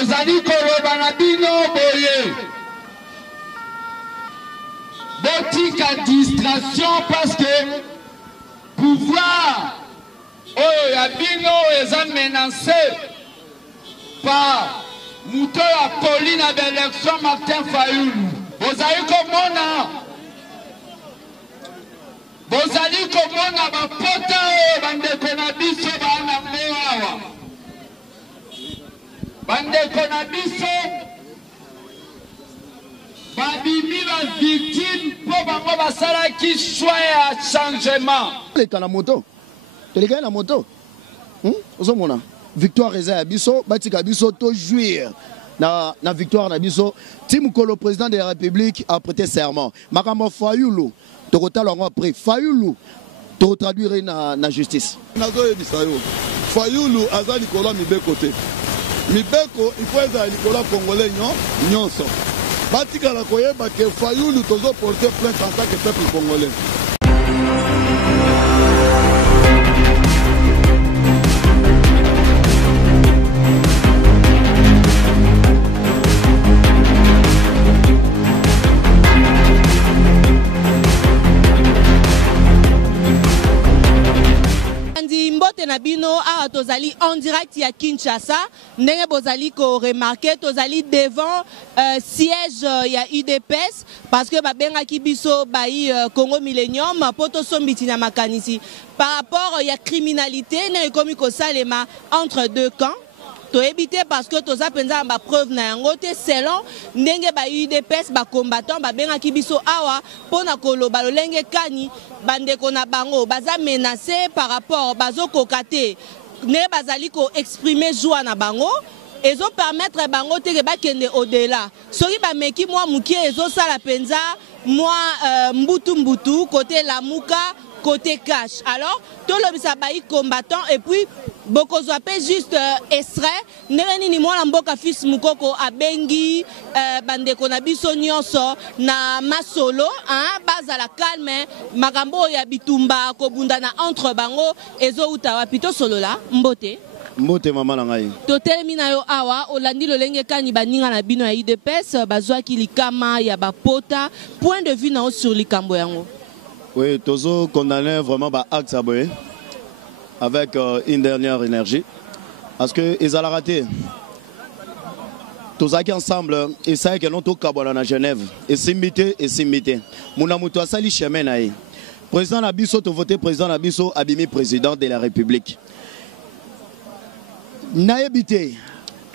Tozali koloba na bino boye. Botika distraction parce que pouvoir oyo ya bino est menacé par Mouto ya Pauline à l'élection Martin Fayoulou. Bozali komona bapota oyo bandeko na biso bana mboawa. Bandeko na biso babimi ba victime po bango basalaki choix ya changement. Leka na moto. Teleka na moto. Ozomona. Victoire eza ya biso, batika biso to jouir na victoire na biso. Tim Kolo président de la République a prêté serment. Makambo Fayoulou, tokota longo après Fayoulou to traduire na justice. Nazo yebisa yo. Fayoulou aza likola mibeko te. Mibeko il faut eza likola congolais nyonso. Batika la koyeba ke Fayoulou tozo porter plainte en tant que peuple congolais. Nabino a tozali en direct ya Kinshasa ndenge bozali ko remarquer tozali devant siège ya UDPS parce que babenga kibiso bai Congo Millennium poto sombiti na makanisi par rapport ya criminalité na ekomi ko salema entre deux camps. To éviter parce que toza penza ba preuve na yango te selon ndenge ba UDPS ba combattant ba benga kibiso awa pona koloba lolenge kani bandeko na bango baza menacé par rapport bazo kokate ne bazali ko exprimer joie na bango ezo permettre bango te ke ba kende au-delà soki ba meki moi mukie ezo sala penza moi mbutu côté Lamuka côté cash. Alors, tout le monde combattant et puis beaucoup zoapé juste extrait. Nereni ni moi l'amboka fils mukoko abengi bande konabiso nyonso na masolo hein base à la calme magambo ya bitumba kobunda na entre bango ezo utawa pito solo la mbote. Mbote mama na ngai. To termina yo awa olandi lolenge kani baninga na bino ya IDPS bazwaki likama ya bapota point de vue na sur likambo yango. Oui, Tozo condamné vraiment par acte saboué avec une dernière énergie. Parce que ils ont raté. Tous qui ensemble, ils savent que nous sommes à Genève. Et s'imiter, et s'imiter. Mon amour, toi, ça, chemin naï. Président Nabiso, tu voté président Nabiso, abimi président de la République. Naïbité,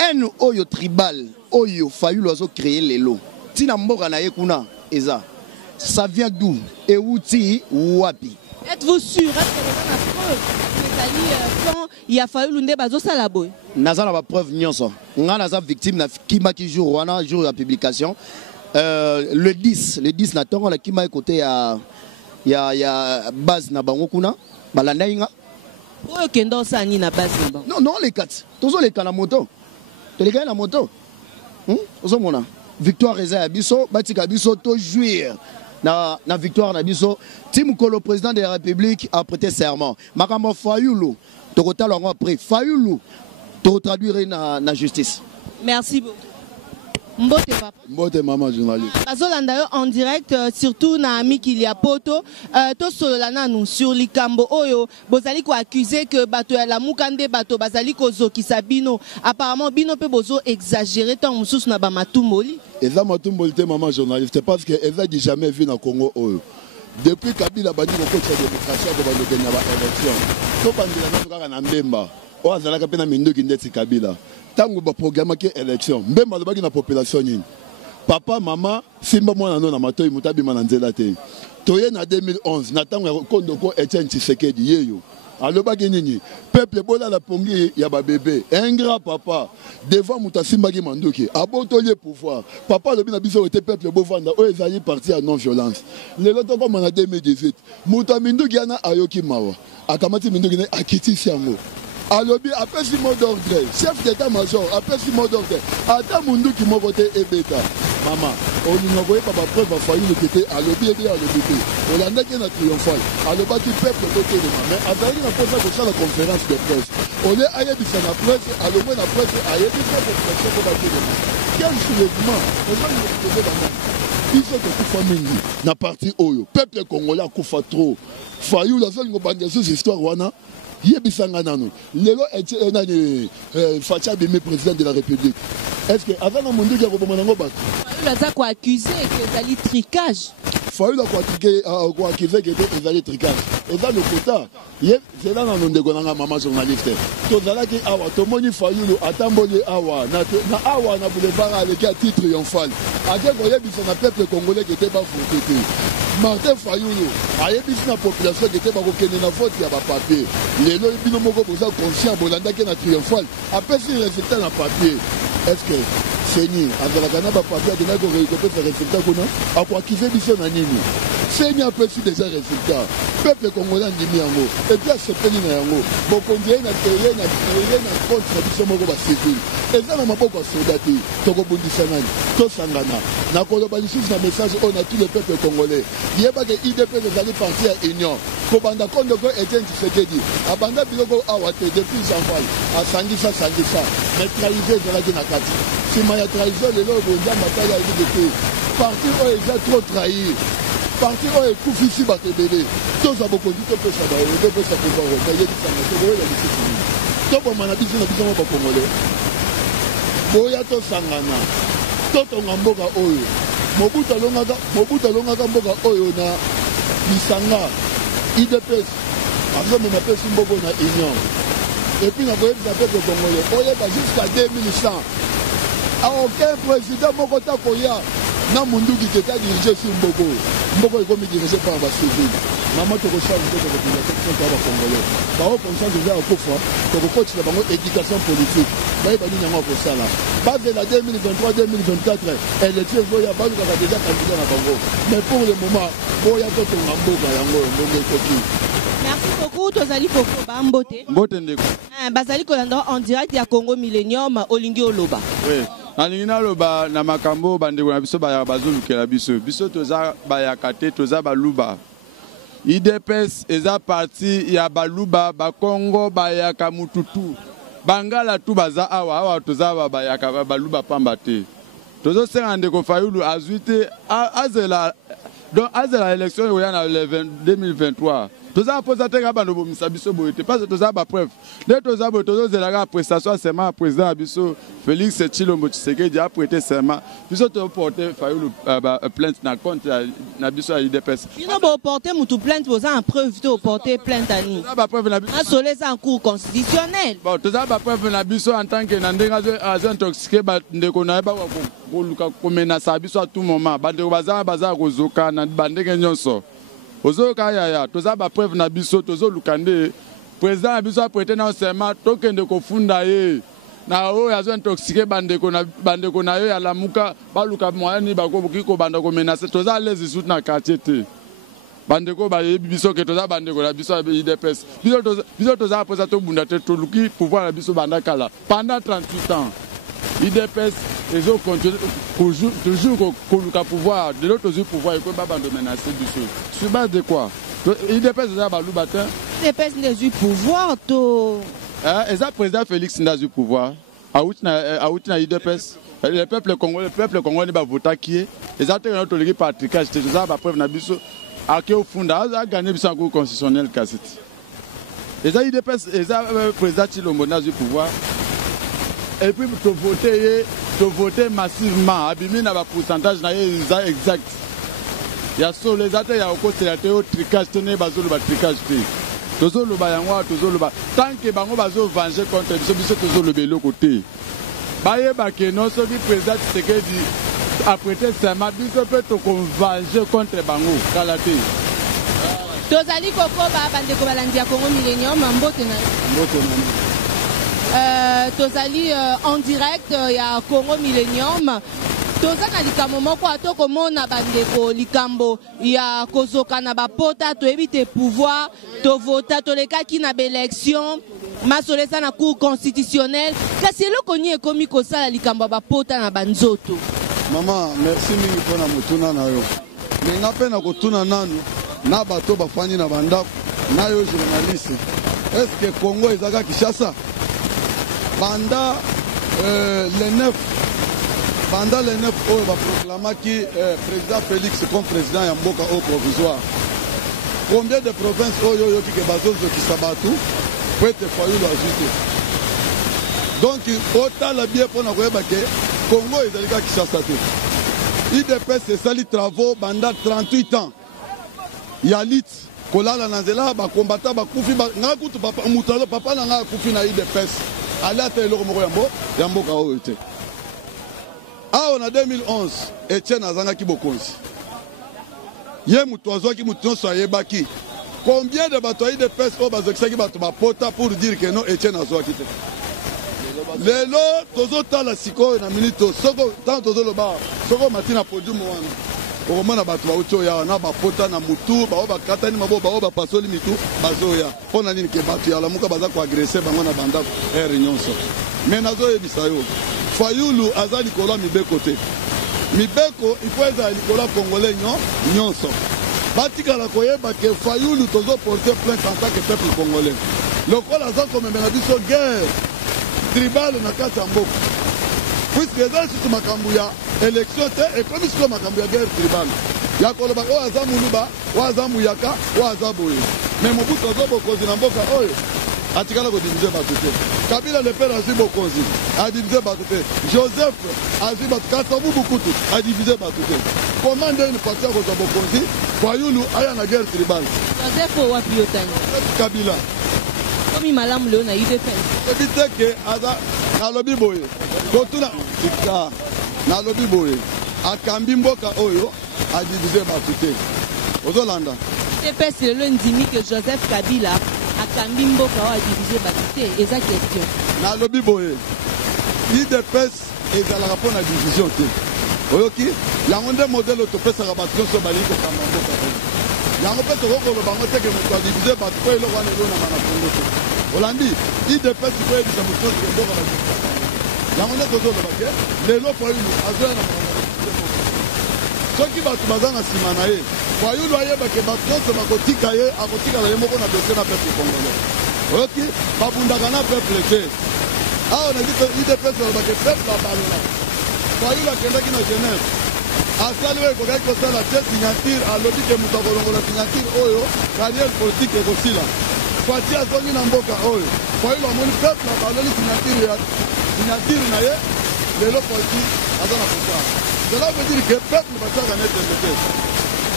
un oyo tribal, oyo failli l'oiseau créer les lots. Tina mboka naïe kuna, eza. Ça vient d'où? Et où ti wapi? Êtes-vous sûr? Est-ce que quand il a fallu l'unde bazo salaboy? Naza la preuve nyonso. Nga naza victime na kimaki jour wana jour de la publication. Le 10 na tongo la kima côté ya base na bango kuna balanda inga. Oyo kendo sani na base na bango. Non les quatre. Tozo les kana moto. To les gars na moto. Ozo mona. Victoire eza ya biso, batika biso to jouir. Na victoire na biso, Tim Kolo président de la République a prêté serment. Makambo Fayoulou, tokota longo après Fayoulou, to traduire na justice. Merci beaucoup. Mbote papa. Mbote maman journaliste. Bazolanda yo en direct surtout na Mikili ya poto to solana nous sur likambo oyo bozali ko accuser que bato ya Lamuka nde bato bazali ko zokisa bino apparemment bino pe bozo exagérer tant mususu na ba matumboli. Eza matumboli te maman journaliste parce que eza dit jamais vu na Congo oyo. Depuis Kabila bani ko kocha démocratie ko bando kenya ba élection. To bandila na kaka na Mbemba. O azalaka pe na minduki ndeti Kabila. Tango ba programme ke élection mbemba lobaki na population nini papa mama simba mwana no na matoyi mutabi mananzela te toye na 2011 na tango ya kondoko Etienne Tshisekedi yeyo alobaki nini peuple bola la pongi ya ba bébé un grand papa devant muta simbaki manduki abotoli pouvoir papa lobi na biso était peuple bovanda o ezali parti à non violence lelo to comme na 2018 muta minduki ana ayoki mawa akamati minduki ne akiti siango alobi apesi mot d'ordre chef d'état-major apesi mot d'ordre ata mundu ki mo voté ebeta Maman, on n'y envoyait pas ma preuve à Fayoulou qui était à l'objet et à l'objet. On l'a n'est qu'un triomphal. À l'objet du peuple côté de ma mère. Avec une pose pour ça la conférence de presse. On est ailleurs de la presse, à l'objet la presse, ailleurs de la presse pour battre de ma. Quel soulèvement. On va nous retrouver dans ma. Il faut que Koufa Mingi, na partie Oyo, peuple congolais Koufa trop. Fayoulou a fait une bande de ces histoires, wana. Yebisanga nano. Lelo est Facha Bimé, président de la République. Est-ce que avant la monde qui a recommandé un bateau? Fayoulou a quoi accusé que Zali tricage. Fayoulou a quoi accusé que Zali tricage. Et dans le quota, c'est là dans le maman journaliste. Tout ça qui awa, tout le monde Fayoulou attamboli awa, na awa na boulevard avec un titre triomphal. À dire qu'on y a un peuple congolais qui était pas foutu. Martin Fayoulou a yebisi na population qui était pas kokende na vote ya ba papier. Lelo bino moko boza conscient bolanda ke na triomphal. Après si résultat na papier. Est-ce que Seigneur azalaka na ba papier de na ko récompense résultat kuna akwa kive biso na nini? Seigneur peut si déjà résultat. Peuple congolais ndimi yango. Et puis ce pays na yango. Bokondié na télé na contre biso moko ba civil. Eza na maboko soldati toko bundisa nani. To sangana. Na koloba lisusu na message on a tous les peuples congolais. Yeba ke IDP ezali parti ya union. Kobanda kondo ko Etienne Tshisekedi. Abanda biloko awate depuis janvier. Asangisa. Mais trahison ezalaki na kati. Sima ya trahison lelo bonza matala ya IDP. Parti oyo eza trop trahir. Parti oyo ekufisi bato ebele. Toza bokondi topesa bayo topesa pouvoir na yebisanga tokoyela lisusu. Toboma na biso moko congolais. Boya tosangana. Totonga mboka oyo. Mobutu alongaka mboka oyo na Bisanga IDPS azomema pesi mboka na union. Et puis na koyebisa peuple congolais oyeba jusqu'à 2100 a aucun président moko takoya na munduki teta dirige sur mboko ekomi dirigé par bacivil. Maman tokochange mpe tokopilation ba congolais bao conscience eza akofa tokokotisa bango éducation politique bayeba nini yango akosala bazela 2023-2024 élection ezoya bazokaka déjà candidat na bango mais pour le moment boya totonga mboka yango ndenge ekoki. Merci beaucoup, Tozali Koko Bambote. Mbote ndeko. Bazali kolanda en direct ya Congo Millennium Olingi Oloba. Oui. Alingina loba na makambo bandeko na biso ba bazolukela biso. Biso toza ba yakate toza baluba. IDPS eza parti ya baluba ba Congo ba yaka mututu. Bangala tu baza awa toza ba yaka baluba pamba te. Tozo senga ndeko Fayoulou azuite azela donc azela élection yo na 2023. Toza posa te ngaba no bomisa biso boyete parce que toza ba preuve. Dès toza bo tozo zelaka prestation serment président biso Félix Tshilombo Tshisekedi a prêté serment. Biso to porter Fayoulou plainte na compte na biso ya IDPS. Bino bo porter mutu plainte posa en preuve to porter plainte ani. Toza ba preuve na biso. Asolé en cour constitutionnel. Bon, toza ba preuve na biso en tant que nandenga zo intoxiqué ba ndeko na ba ko luka ko menacer biso à tout moment. Ba ndeko baza ko zoka na bandenge nyonso. Ozoka yaya toza ba preuve na biso tozo lukande président na biso a prêté na serment tokende ko funda ye na o yazo intoxiqué bandeko na yo ya lamuka baluka moyani bakoboki ko banda ko menacer toza les sous na quartier te bandeko ba yebi biso ke toza bandeko na biso IDPS biso toza posa to bunda te to luki pouvoir na biso banda kala pendant 38 ans IDPS ils ont continué toujours qu'on pouvoir de l'autre pouvoir et qu'on va menacer biso. Sur base de quoi? IDPS déjà balubatin. IDPS n'a eu pouvoir to. Et ça président Félix n'a eu pouvoir. Aoutina IDPS. Le peuple congolais va voter qui est. Les acteurs notre ligue participent. C'est ça la preuve na biso. À qui au fond a gagné biso en cour constitutionnel cassette. Les IDPS et ça président Tshilombo n'a eu pouvoir. Et puis to voter massivement abimi na ba pourcentage na exact ya so les até ya côté ya théo tricage tene bazolo ba tricage te tozolo ba yango tozolo ba tant que bango bazo venger contre biso tozolo belo côté baye ba ke non so bi président Tshisekedi apprêter serment biso peut to venger contre bango kala te Tozali Koko ba bandeko balandi ya Congo Millennium mbote na Tozali en direct ya Congo Millennium. Toza na likambo moko atoko mona bandeko likambo ya kozoka na bapota to ebite pouvoir to vota to lekaki na élection masolesa na cour constitutionnelle kasi eloko ni ekomi kosala likambo bapota na banzoto. Maman, merci mingi pona mutuna na yo. Menga pe na kotuna nanu na bato bafani na bandako na yo journaliste. Est-ce que Congo ezaka Kinshasa? Pendant les 9 oyo ba proclamaki président Félix comme président ya mboka au provisoire. Combien de provinces oyo yoki ke bazozo kisabatu pour être Fayulu ajouté. Donc otala bien pona koyeba ke Congo ezalika Kinshasa te. IDPS c'est ça les travaux pendant 38 ans. Yalit kolala na nzela ba combattant ba kufi ba ngakutu papa mutalo papa na nga kufi na IDPS. Ala te eloko moko ya mboka oyo te. Ah, on a 2011 Etienne azangaki bokonzi. Ye mutu azwaki mutu nyonso ayebaki. Combien de bato IDPS oyo bazokisaki bato bapota pour dire que non Etienne azwaki te. Lelo tozotala sikoyo na minute soko tant tozoloba soko matina podium wana okomona bato bauti oya na bapota na mutu bao bakatani mabo bao bapasoli mitu bazoya mpona nini ke bato ya lamuka baza koagrese bango na bandako ere nyonso me nazoyebisa yo Fayulu aza likolo ya mibeko te. Mibeko ifo eza likolo ya congolais nyonso batikala koyeba ke Fayulu tozoporte plainte en tant que peuple congolais lokola aza komemela biso guerre tribal na kati ya mboka puisque ezali susu makambo ya élection te ekomi sikoyo makambo ya guerre tribal ya koloba oyo aza muluba oyo aza muyaka oyo aza boye me mobutu azwa bokonzi na mboka oyo atikala kodivize bato te. Kabila le père azwi bokonzi adivize bato te. Joseph azwi bato Kasavu Bukutu adivize bato te. Comment nde une parti akozwa bokonzi Fayulu aya na guerre tribal Joseph wapi yotani Kabila komi malamu leo na UDPS ebite ke aza nalobi boye kotuna tika nalobi boye akambi mboka oyo adivize bato te ozolanda UDPS lelo ndimi ke Joseph Kabila akambi mboka oyo adivize bato te eza question nalobi boye IDPS ezalaka mpo na division te oyoki yango nde modele topesaka bato nyonso balingi kokamba mboka oyo yango mpe tokokoloba bango teke moto adivize bato mpo eloko wana elonama na kongo te olandi IDPS koyebisa moto nyonso mboka bazokisa yango nde tozoloba ke lelo Fayulu azoya na soki bato baza na nsima na ye Fayulu ayebake bato nyonso bakotika ye akotikala ye moko na dossier na peuple congolais oyoki babundaka na peuple te awa na IDPS alobake peuple abalola Fayulu akendaki na Genève asali oyo ekokaki kosala te signature alobi ke moto akolongola signature oyo carrière politique ekosila fati azongi na mboka oyo Fayulu amoni peuple abaloli signature na ye lelo fati aza na pouvoir cela veut dire que peuple batiaka na etende te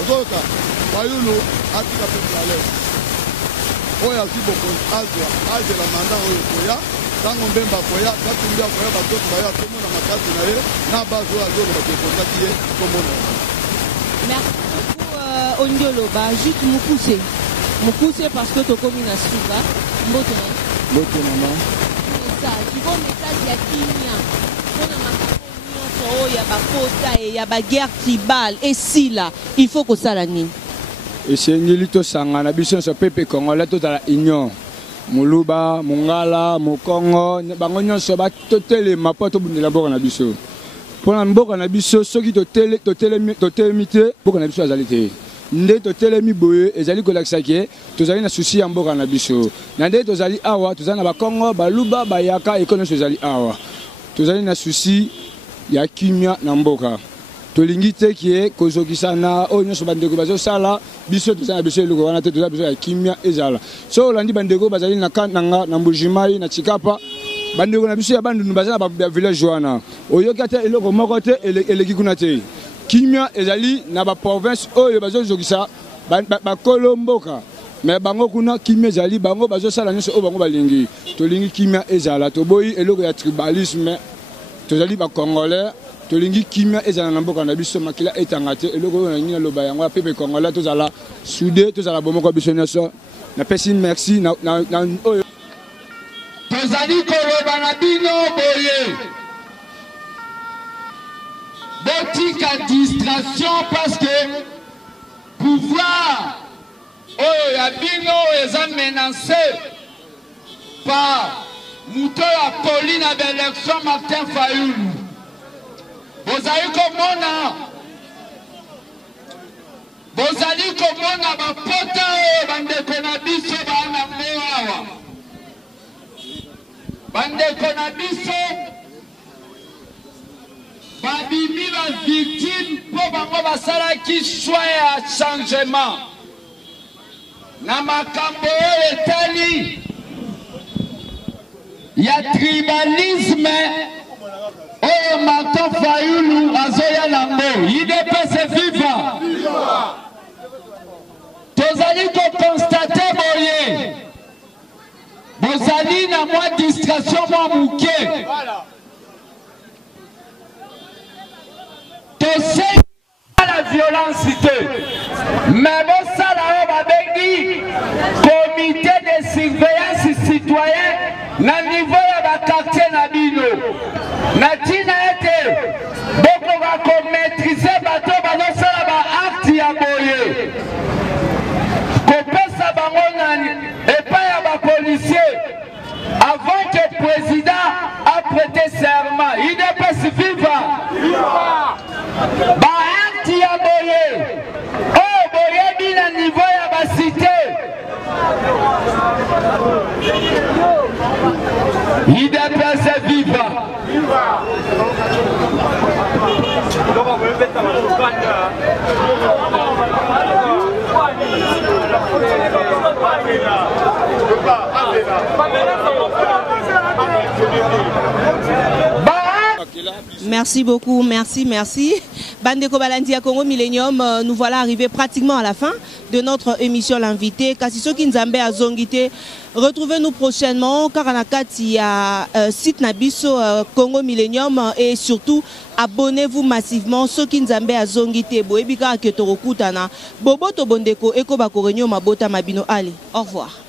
ozoyoka Fayulu atika peuple à l'aise oyo azwi bokonzi azela manda oyo koya ntango mbemba koya batumbi akoya bazoto baya tomona makasi na ye na base oyo azoloba ekondaki ye tomona merci beaucoup ondioloba juste mokuse parce que tokomi na suka mboto mama message ya kimia mpona makambo nyonso oyo ya bapota e ya baguerre tribal esila il faut kosala nini esengeli tosangana biso nyonso pepe congolais tozala union muluba mongala mokongo bango nyonso totelema mpo tobundela mboka na biso mpona mboka na biso soki totelemi te mboka na biso azali te nde totelemi boye ezali kolakisa ke tozali na susi ya mboka na biso na nde tozali awa tozali na bakongo baluba bayaka ekolo nyonso ezali awa tozali na susi ya kimia na mboka tolingi te kie kozokisana oyo nyonso bandeko bazosala biso tozali na biso eloko wana te tozali biso ya kimia ezala so olandi bandeko bazali na kananga na mbujimai na chikapa bandeko na biso ya bandundu bazali na village wana oyoki ate eloko moko te eleki kuna te kimia ezali na baprovince oyo bazozokisa bakolo mboka me bango kuna kimia ezali bango bazosala nyonso oyo bango balingi tolingi kimia ezala toboyi eloko ya tribalisme tozali bakongolais tolingi kimia ezala na mboka na biso makila etanga te eloko oyo na nini aloba yango ya pepe congolais tozala soudé tozala bomoko biso nyonso napesi merci na oyo tozali koloba na bino boye botika distraction parce que pouvoir oyo ya bino eza menacé par moto ya poli na baélection Martin Fayulu bozali komona bapota oyo bandeko na biso bana moawa bandeko na biso babimi ba victime po bango basalaki choix ya changement na makambo oyo etali ya tribalisme oyo Martin Fayulu azoya nango UDPS viva tozali koconstate boye bozali na mwa distraction mwa muke tosengi la violence te mais bosala oyo babengi comité de surveillance citoyen na niveau ya bakartier na bino na ntina ete bokoka komaîtrise bato bazosala baacte ya boye kopesa bango nani epai ya bapolisier avant que le président a prêté serment UDPS viva baacte ya boye oyo boyebi na niveau ya basite UDPS viva Merci beaucoup, merci. Bandeko Balandi à Congo Millennium, nous voilà arrivés pratiquement à la fin de notre émission L'invité. Kasiso Kinzambe à Zongité, retrouvez-nous prochainement car on a site Nabiso Congo Millennium et surtout abonnez-vous massivement ceux qui Nzambe à Zongité. Boebika Ketoro Kutana, Bobo Tobondeko, Eko Bakorenyo Mabota Mabino. Allez, au revoir.